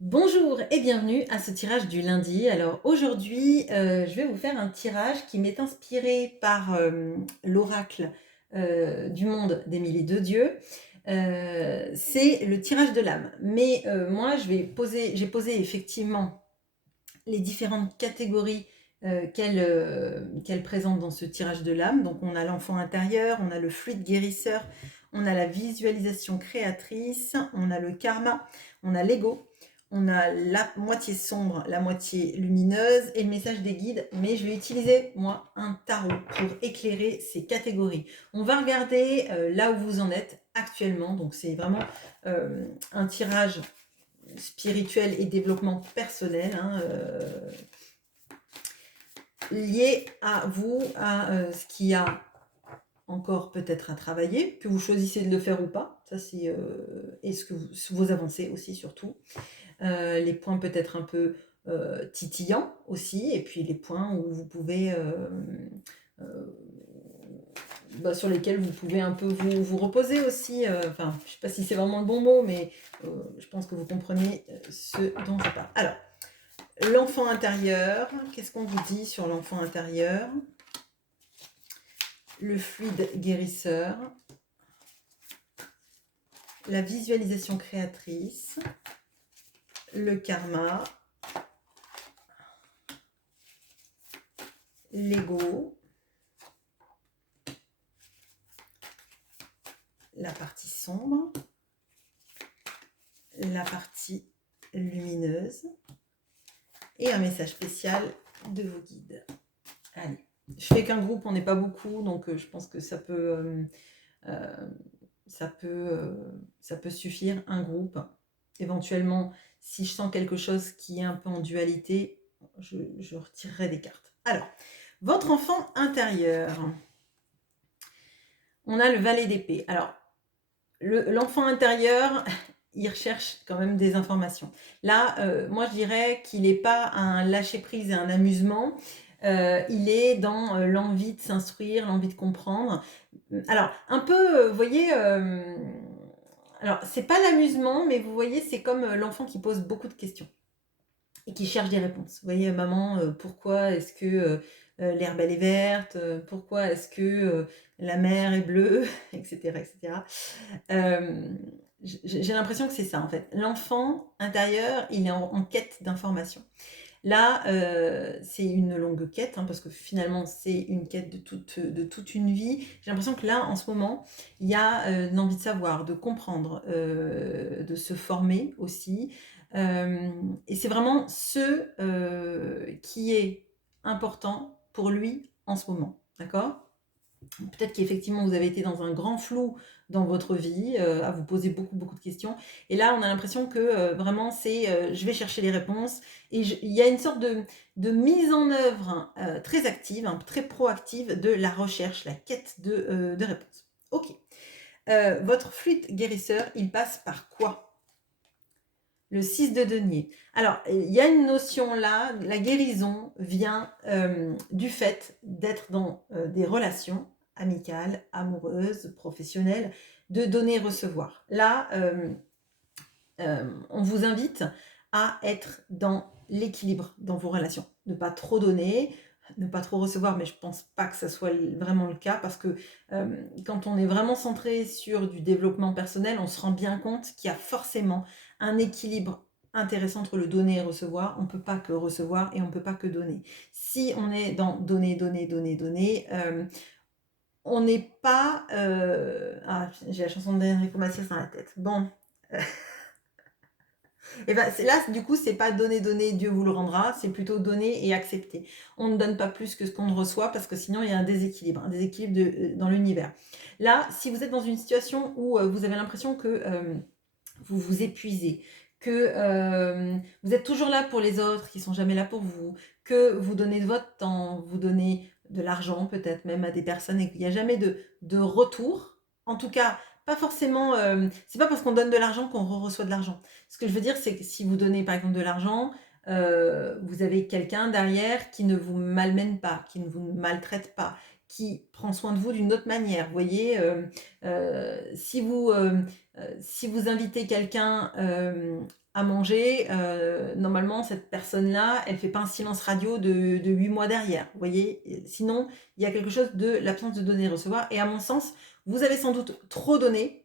Bonjour et bienvenue à ce tirage du lundi. Alors aujourd'hui, je vais vous faire un tirage qui m'est inspiré par, l'oracle, du monde d'Émilie de Dieu. C'est le tirage de l'âme. Mais, moi j'ai posé effectivement les différentes catégories, qu'elle présente dans ce tirage de l'âme. Donc on a l'enfant intérieur, on a le fluide guérisseur, on a la visualisation créatrice, on a le karma, on a l'ego, on a la moitié sombre, la moitié lumineuse et le message des guides. Mais je vais utiliser, moi, un tarot pour éclairer ces catégories. On va regarder là où vous en êtes actuellement. Donc c'est vraiment un tirage spirituel et développement personnel, hein, lié à vous, à ce qu'il y a encore peut-être à travailler, que vous choisissez de le faire ou pas. Ça, c'est et ce que vos avancées aussi, surtout. Les points peut-être un peu titillants aussi, et puis les points où vous pouvez. Sur lesquels vous pouvez un peu vous reposer aussi. Enfin, je ne sais pas si c'est vraiment le bon mot, mais je pense que vous comprenez ce dont je parle. Alors, l'enfant intérieur, qu'est-ce qu'on vous dit sur l'enfant intérieur? Le fluide guérisseur, la visualisation créatrice, le karma, l'ego, la partie sombre, la partie lumineuse et un message spécial de vos guides. Allez, je fais qu'un groupe, on n'est pas beaucoup, donc je pense que ça peut suffire, un groupe. Éventuellement, si je sens quelque chose qui est un peu en dualité, je retirerai des cartes. Alors, votre enfant intérieur. On a le valet d'épée. Alors, l'enfant intérieur, il recherche quand même des informations. Là, moi, je dirais qu'il n'est pas un lâcher-prise et un amusement. Il est dans l'envie de s'instruire, l'envie de comprendre. Alors, un peu, vous voyez, alors, c'est pas l'amusement, mais vous voyez, c'est comme l'enfant qui pose beaucoup de questions et qui cherche des réponses. Vous voyez, maman, pourquoi est-ce que l'herbe elle est verte? Pourquoi est-ce que la mer est bleue? Etc. etc. J'ai l'impression que c'est ça en fait. L'enfant intérieur, il est en quête d'information. Là, c'est une longue quête, hein, parce que finalement, c'est une quête de toute une vie. J'ai l'impression que là, en ce moment, il y a l'envie de savoir, de comprendre, de se former aussi. Et c'est vraiment ce qui est important pour lui en ce moment. D'accord? Peut-être qu'effectivement, vous avez été dans un grand flou dans votre vie, à vous poser beaucoup de questions. Et là, on a l'impression que vraiment, c'est je vais chercher les réponses. Et il y a une sorte de mise en œuvre très active, hein, très proactive de la recherche, la quête de réponses. Ok. Votre fluide guérisseur, il passe par quoi? Le 6 de denier. Alors, il y a une notion là, la guérison vient du fait d'être dans des relations amicales, amoureuses, professionnelles, de donner et recevoir. Là, on vous invite à être dans l'équilibre dans vos relations. Ne pas trop donner, ne pas trop recevoir, mais je ne pense pas que ça soit vraiment le cas parce que quand on est vraiment centré sur du développement personnel, on se rend bien compte qu'il y a forcément un équilibre intéressant entre le donner et recevoir. On ne peut pas que recevoir et on ne peut pas que donner. Si on est dans donner, on n'est pas... Ah, j'ai la chanson d'Enrico Macias dans la tête. Bon... Et ben là, du coup, c'est pas donner, donner, Dieu vous le rendra, c'est plutôt donner et accepter. On ne donne pas plus que ce qu'on reçoit parce que sinon il y a un déséquilibre dans l'univers. Là, si vous êtes dans une situation où vous avez l'impression que vous vous épuisez, que vous êtes toujours là pour les autres qui sont jamais là pour vous, que vous donnez de votre temps, vous donnez de l'argent peut-être même à des personnes et qu'il n'y a jamais de retour, en tout cas pas forcément, c'est pas parce qu'on donne de l'argent qu'on reçoit de l'argent. Ce que je veux dire, c'est que si vous donnez par exemple de l'argent, vous avez quelqu'un derrière qui ne vous malmène pas, qui ne vous maltraite pas, qui prend soin de vous d'une autre manière. Vous voyez, si vous invitez quelqu'un, à manger, normalement cette personne-là, elle fait pas un silence radio de 8 mois derrière, vous voyez? Et sinon, il y a quelque chose de l'absence de donner et recevoir et à mon sens, vous avez sans doute trop donné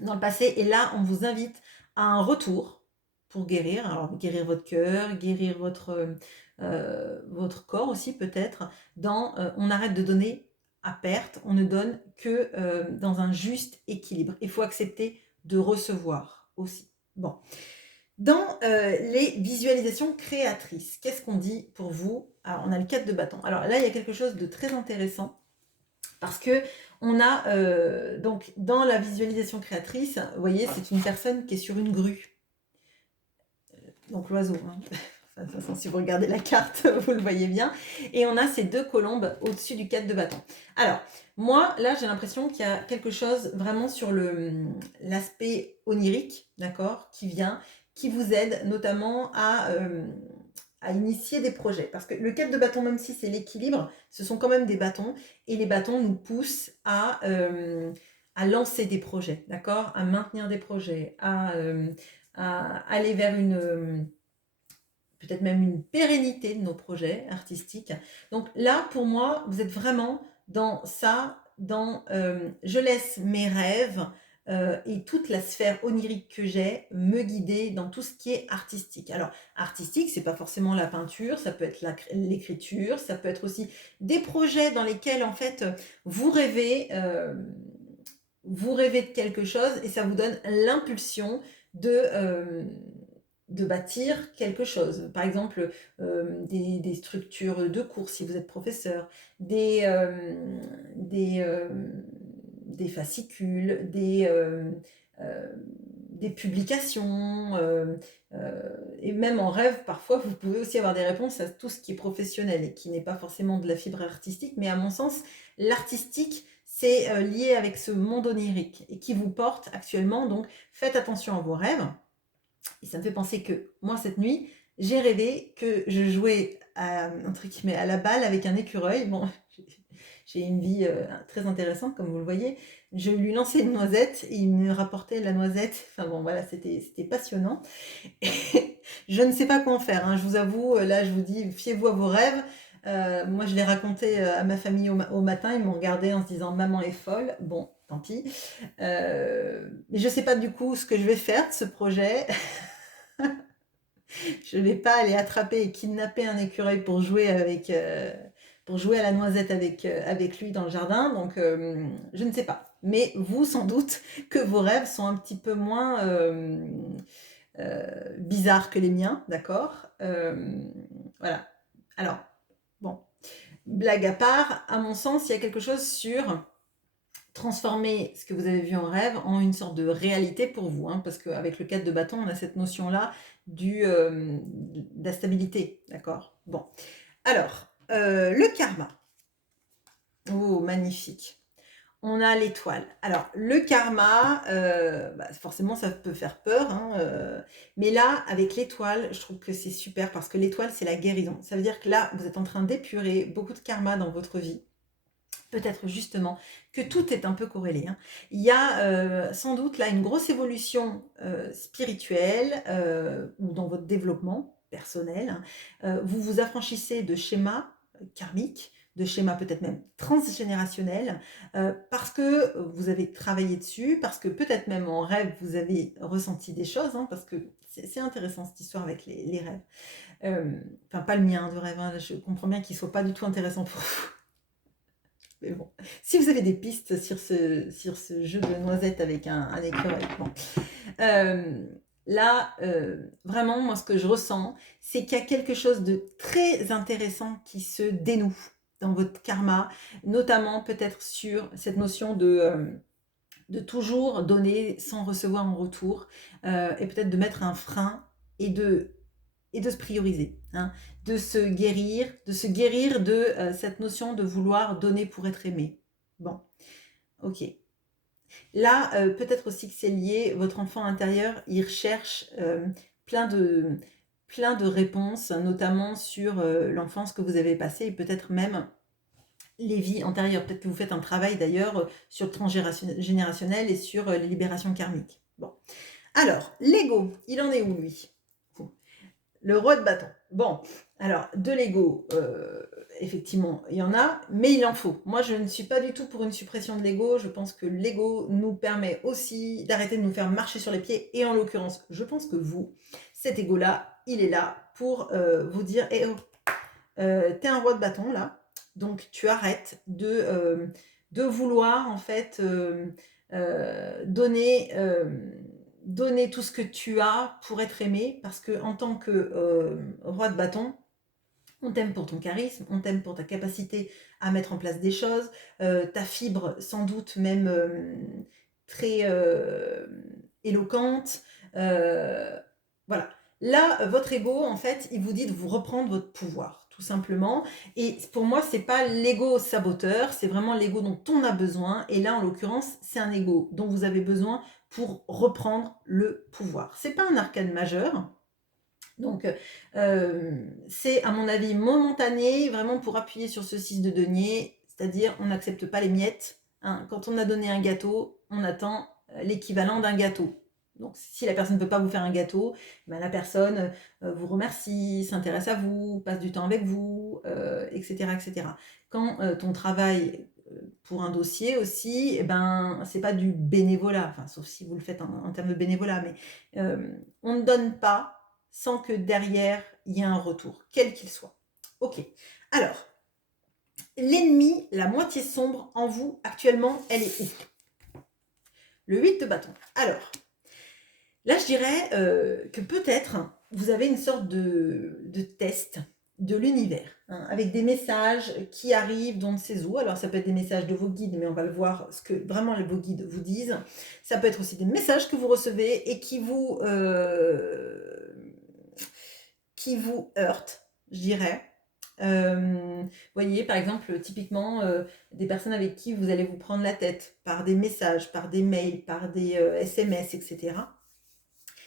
dans le passé et là, on vous invite à un retour pour guérir. Alors guérir votre cœur, guérir votre corps aussi peut-être dans, on arrête de donner à perte, on ne donne que, dans un juste équilibre. Il faut accepter de recevoir aussi. Bon. Dans, les visualisations créatrices, qu'est-ce qu'on dit pour vous? Alors on a le 4 de bâton. Alors là, il y a quelque chose de très intéressant parce qu'on a, donc dans la visualisation créatrice, vous voyez, c'est une personne qui est sur une grue. Donc l'oiseau, hein. Enfin, de toute façon, si vous regardez la carte, vous le voyez bien. Et on a ces 2 colombes au-dessus du 4 de bâton. Alors, moi, là, j'ai l'impression qu'il y a quelque chose vraiment sur l'aspect onirique, d'accord, qui vous aide notamment à initier des projets. Parce que le 4 de bâton, même si c'est l'équilibre, ce sont quand même des bâtons. Et les bâtons nous poussent à lancer des projets, d'accord, à maintenir des projets, à aller vers peut-être même une pérennité de nos projets artistiques. Donc là, pour moi, vous êtes vraiment dans ça, dans je laisse mes rêves et toute la sphère onirique que j'ai me guider dans tout ce qui est artistique. Alors, artistique, c'est pas forcément la peinture, ça peut être l'écriture, ça peut être aussi des projets dans lesquels, en fait, vous rêvez, vous rêvez de quelque chose et ça vous donne l'impulsion de bâtir quelque chose. Par exemple, des structures de cours si vous êtes professeur, des fascicules, des publications, et même en rêve, parfois, vous pouvez aussi avoir des réponses à tout ce qui est professionnel et qui n'est pas forcément de la fibre artistique, mais à mon sens, l'artistique, c'est lié avec ce monde onirique et qui vous porte actuellement. Donc, faites attention à vos rêves. Et ça me fait penser que moi, cette nuit, j'ai rêvé que je jouais entre guillemets, à la balle avec un écureuil. Bon, j'ai une vie très intéressante, comme vous le voyez. Je lui lançais une noisette et il me rapportait la noisette. Enfin bon, voilà, c'était passionnant. Et je ne sais pas quoi en faire, hein. Je vous avoue, là, je vous dis, fiez-vous à vos rêves. Moi, je l'ai raconté à ma famille au matin. Ils m'ont regardé en se disant, maman est folle. Bon, tant pis. Mais je ne sais pas du coup ce que je vais faire de ce projet. Je ne vais pas aller attraper et kidnapper un écureuil pour jouer à la noisette avec lui dans le jardin. Donc, je ne sais pas. Mais vous, sans doute, que vos rêves sont un petit peu moins bizarres que les miens, d'accord. Voilà. Alors, bon, blague à part, à mon sens, il y a quelque chose sur transformer ce que vous avez vu en rêve en une sorte de réalité pour vous, hein, parce qu'avec le 4 de bâton, on a cette notion-là de la stabilité, d'accord. Bon, alors, le karma. Oh, magnifique. On a l'étoile. Alors, le karma, bah, forcément, ça peut faire peur, hein, mais là, avec l'étoile, je trouve que c'est super parce que l'étoile, c'est la guérison. Ça veut dire que là, vous êtes en train d'épurer beaucoup de karma dans votre vie. Peut-être justement que tout est un peu corrélé, hein. Il y a sans doute là une grosse évolution spirituelle ou dans votre développement personnel, hein. Vous vous affranchissez de schémas karmiques, de schémas peut-être même transgénérationnels, parce que vous avez travaillé dessus, parce que peut-être même en rêve vous avez ressenti des choses, hein, parce que c'est intéressant cette histoire avec les rêves. Enfin, pas le mien de rêve, hein, je comprends bien qu'il ne soit pas du tout intéressant pour vous. Mais bon, si vous avez des pistes sur ce jeu de noisettes avec un écureuil, bon. Là, vraiment, moi, ce que je ressens, c'est qu'il y a quelque chose de très intéressant qui se dénoue dans votre karma, notamment peut-être sur cette notion de toujours donner sans recevoir en retour, et peut-être de mettre un frein et de se prioriser, hein, de se guérir de cette notion de vouloir donner pour être aimé. Bon, ok. Là, peut-être aussi que c'est lié, votre enfant intérieur, il recherche plein de, plein de réponses, notamment sur l'enfance que vous avez passée et peut-être même les vies antérieures. Peut-être que vous faites un travail d'ailleurs sur le transgénérationnel et sur les libérations karmiques. Bon. Alors, l'ego, il en est où lui? Le roi de bâton. Bon, alors, de l'ego, effectivement, il y en a, mais il en faut. Moi, je ne suis pas du tout pour une suppression de l'ego. Je pense que l'ego nous permet aussi d'arrêter de nous faire marcher sur les pieds. Et en l'occurrence, je pense que vous, cet ego-là, il est là pour vous dire, eh oh, t'es un roi de bâton, là, donc tu arrêtes de vouloir, en fait, donner... donner tout ce que tu as pour être aimé, parce que en tant que roi de bâton, on t'aime pour ton charisme, on t'aime pour ta capacité à mettre en place des choses, ta fibre sans doute même très éloquente. Voilà. Là, votre ego, en fait, il vous dit de vous reprendre votre pouvoir, tout simplement. Et pour moi, c'est pas l'ego saboteur, c'est vraiment l'ego dont on a besoin. Et là, en l'occurrence, c'est un ego dont vous avez besoin pour reprendre le pouvoir. C'est pas un arcane majeur. Donc, c'est à mon avis momentané, vraiment pour appuyer sur ce 6 de denier, c'est-à-dire on n'accepte pas les miettes, hein. Quand on a donné un gâteau, on attend l'équivalent d'un gâteau. Donc si la personne ne peut pas vous faire un gâteau, ben, la personne vous remercie, s'intéresse à vous, passe du temps avec vous, etc., etc. Quand on travaille pour un dossier aussi, eh ben, c'est pas du bénévolat, enfin, sauf si vous le faites en termes de bénévolat, mais on ne donne pas sans que derrière, il y ait un retour, quel qu'il soit. Ok, alors, l'ennemi, la moitié sombre en vous, actuellement, elle est où? Le 8 de bâton. Alors, là, je dirais que peut-être vous avez une sorte de test de l'univers, hein, avec des messages qui arrivent d'on ne sait où. Alors, ça peut être des messages de vos guides, mais on va le voir ce que vraiment vos guides vous disent. Ça peut être aussi des messages que vous recevez et qui vous heurtent, je dirais. Voyez, par exemple, typiquement, des personnes avec qui vous allez vous prendre la tête par des messages, par des mails, par des SMS, etc.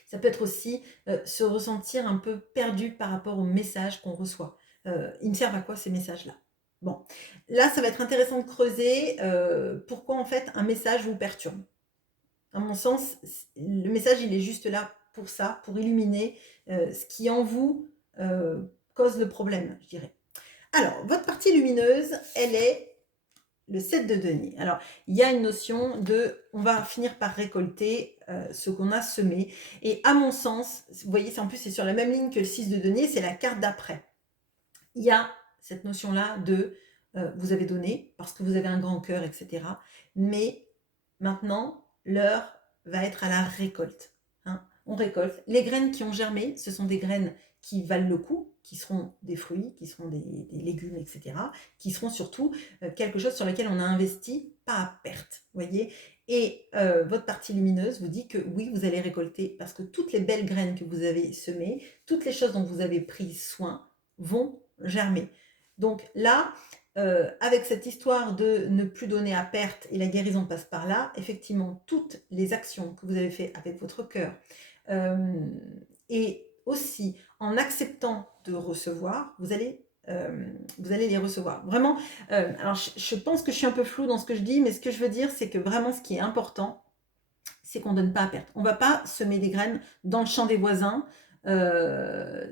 Ça peut être aussi se ressentir un peu perdu par rapport aux messages qu'on reçoit. Ils me servent à quoi ces messages-là? Bon, là, ça va être intéressant de creuser pourquoi en fait un message vous perturbe. À mon sens, le message, il est juste là pour ça, pour illuminer ce qui en vous cause le problème, je dirais. Alors, votre partie lumineuse, elle est le 7 de denier. Alors, il y a une notion de on va finir par récolter ce qu'on a semé. Et à mon sens, vous voyez, en plus, c'est sur la même ligne que le 6 de denier, c'est la carte d'après. Il y a cette notion-là de vous avez donné parce que vous avez un grand cœur, etc. Mais maintenant, l'heure va être à la récolte. Hein. On récolte. Les graines qui ont germé, ce sont des graines qui valent le coup, qui seront des fruits, qui seront des légumes, etc., qui seront surtout quelque chose sur lequel on a investi, pas à perte, voyez. Et votre partie lumineuse vous dit que oui, vous allez récolter, parce que toutes les belles graines que vous avez semées, toutes les choses dont vous avez pris soin, vont germer. Donc là, avec cette histoire de ne plus donner à perte et la guérison passe par là, effectivement, toutes les actions que vous avez faites avec votre cœur, et aussi en acceptant de recevoir, vous allez les recevoir. Vraiment, alors je pense que je suis un peu floue dans ce que je dis, mais ce que je veux dire, c'est que vraiment ce qui est important, c'est qu'on ne donne pas à perte. On ne va pas semer des graines dans le champ des voisins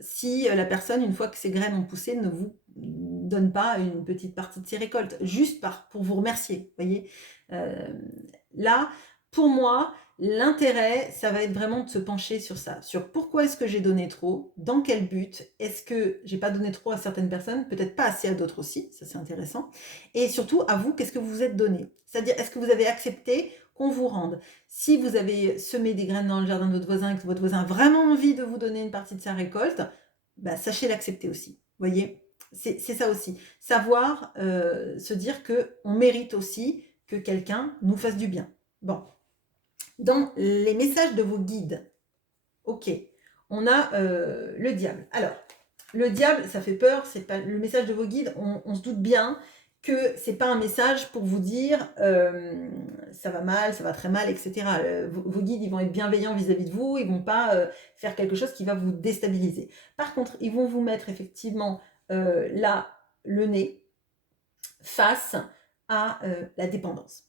si la personne, une fois que ces graines ont poussé, ne vous donne pas une petite partie de ses récoltes, juste pour vous remercier, voyez. Là, pour moi, l'intérêt, ça va être vraiment de se pencher sur ça, sur pourquoi est-ce que j'ai donné trop, dans quel but, est-ce que j'ai pas donné trop à certaines personnes, peut-être pas assez à d'autres aussi, ça c'est intéressant, et surtout à vous, qu'est-ce que vous vous êtes donné, c'est-à-dire est-ce que vous avez accepté qu'on vous rende. Si vous avez semé des graines dans le jardin de votre voisin et que votre voisin a vraiment envie de vous donner une partie de sa récolte, bah, sachez l'accepter aussi, voyez. C'est ça aussi, savoir se dire qu'on mérite aussi que quelqu'un nous fasse du bien. Bon, dans les messages de vos guides, ok, on a le diable. Alors, le diable, ça fait peur, c'est pas le message de vos guides, on se doute bien que c'est pas un message pour vous dire ça va mal, ça va très mal, etc. Vos guides, ils vont être bienveillants vis-à-vis de vous, ils vont pas faire quelque chose qui va vous déstabiliser. Par contre, ils vont vous mettre effectivement là le nez face à la dépendance.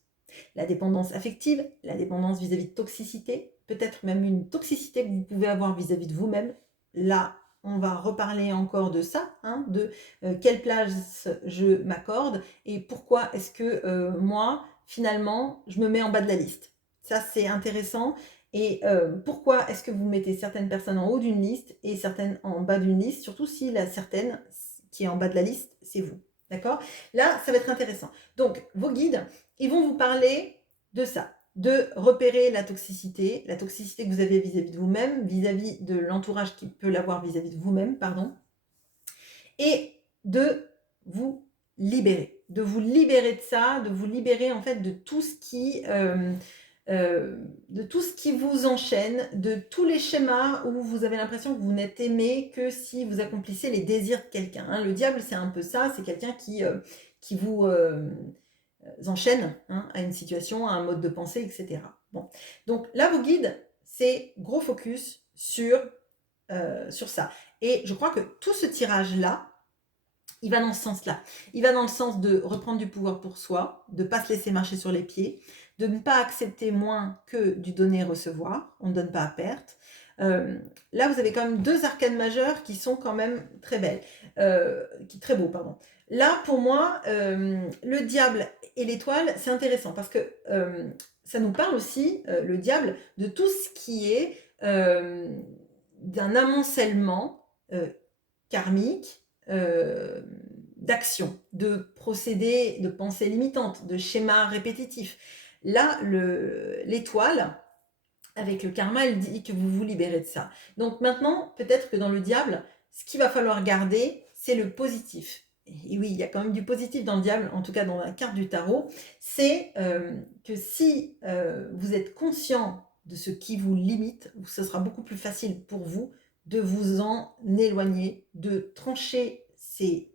La dépendance affective, la dépendance vis-à-vis de toxicité, peut-être même une toxicité que vous pouvez avoir vis-à-vis de vous-même. Là, on va reparler encore de ça, hein, de quelle place je m'accorde et pourquoi est-ce que moi, finalement, je me mets en bas de la liste. Ça, c'est intéressant. Et pourquoi est-ce que vous mettez certaines personnes en haut d'une liste et certaines en bas d'une liste, surtout si la certaine qui est en bas de la liste, c'est vous. D'accord? Là, ça va être intéressant. Donc, vos guides, ils vont vous parler de ça, de repérer la toxicité que vous avez vis-à-vis de vous-même, vis-à-vis de l'entourage qui peut l'avoir vis-à-vis de vous-même, pardon, et de vous de vous libérer de ça, de vous libérer en fait de tout ce qui vous enchaîne, de tous les schémas où vous avez l'impression que vous n'êtes aimé que si vous accomplissez les désirs de quelqu'un, hein. Le diable, c'est un peu ça, c'est quelqu'un qui vous enchaîne, hein, à une situation, à un mode de pensée, etc. Bon. Donc là, vos guides, c'est gros focus sur ça. Et je crois que tout ce tirage-là, il va dans ce sens-là. Il va dans le sens de reprendre du pouvoir pour soi, de ne pas se laisser marcher sur les pieds, de ne pas accepter moins que du donner-recevoir. On ne donne pas à perte. Là, vous avez quand même 2 arcanes majeures qui sont quand même très belles, très beaux, pardon. Là, pour moi, le diable et l'étoile, c'est intéressant parce que ça nous parle aussi, le diable, de tout ce qui est d'un amoncellement karmique, d'actions, de procédés, de pensées limitantes, de schémas répétitifs. Là, l'étoile, avec le karma, elle dit que vous vous libérez de ça. Donc maintenant, peut-être que dans le diable, ce qu'il va falloir garder, c'est le positif. Et oui, il y a quand même du positif dans le diable, en tout cas dans la carte du tarot. C'est que si vous êtes conscient de ce qui vous limite, ce sera beaucoup plus facile pour vous de vous en éloigner, de trancher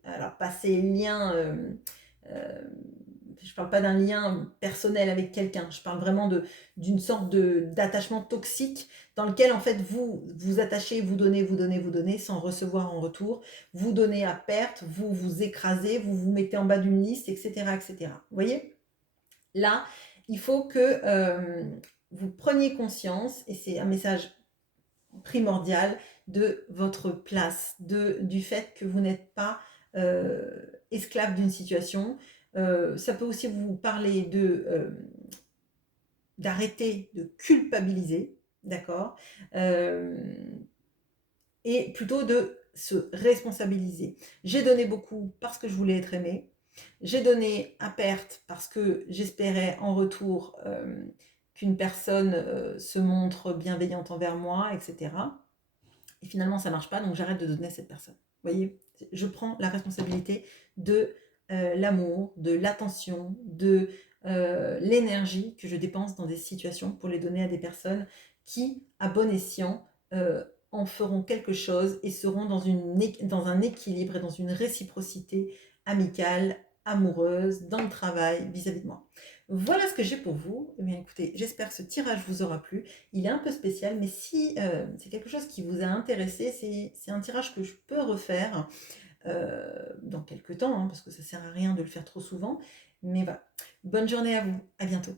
alors pas ces liens, euh, je parle pas d'un lien personnel avec quelqu'un, je parle vraiment d'une sorte d'attachement toxique dans lequel en fait vous vous attachez, vous donnez, vous donnez, vous donnez sans recevoir en retour, vous donnez à perte, vous vous écrasez, vous vous mettez en bas d'une liste, etc., etc. Vous voyez? Là, il faut que vous preniez conscience, et c'est un message primordial, de votre place, du fait que vous n'êtes pas esclave d'une situation. Ça peut aussi vous parler d'arrêter de culpabiliser, d'accord, et plutôt de se responsabiliser. J'ai donné beaucoup parce que je voulais être aimée. J'ai donné à perte parce que j'espérais en retour qu'une personne se montre bienveillante envers moi, etc. Et finalement, ça ne marche pas, donc j'arrête de donner à cette personne. Vous voyez, je prends la responsabilité de l'amour, de l'attention, de l'énergie que je dépense dans des situations pour les donner à des personnes qui, à bon escient, en feront quelque chose et seront dans un équilibre et dans une réciprocité amicale, amoureuse, dans le travail, vis-à-vis de moi. Voilà ce que j'ai pour vous. Eh bien, écoutez, j'espère que ce tirage vous aura plu. Il est un peu spécial, mais si c'est quelque chose qui vous a intéressé, c'est un tirage que je peux refaire dans quelques temps, hein, parce que ça ne sert à rien de le faire trop souvent. Mais voilà. Bonne journée à vous. À bientôt.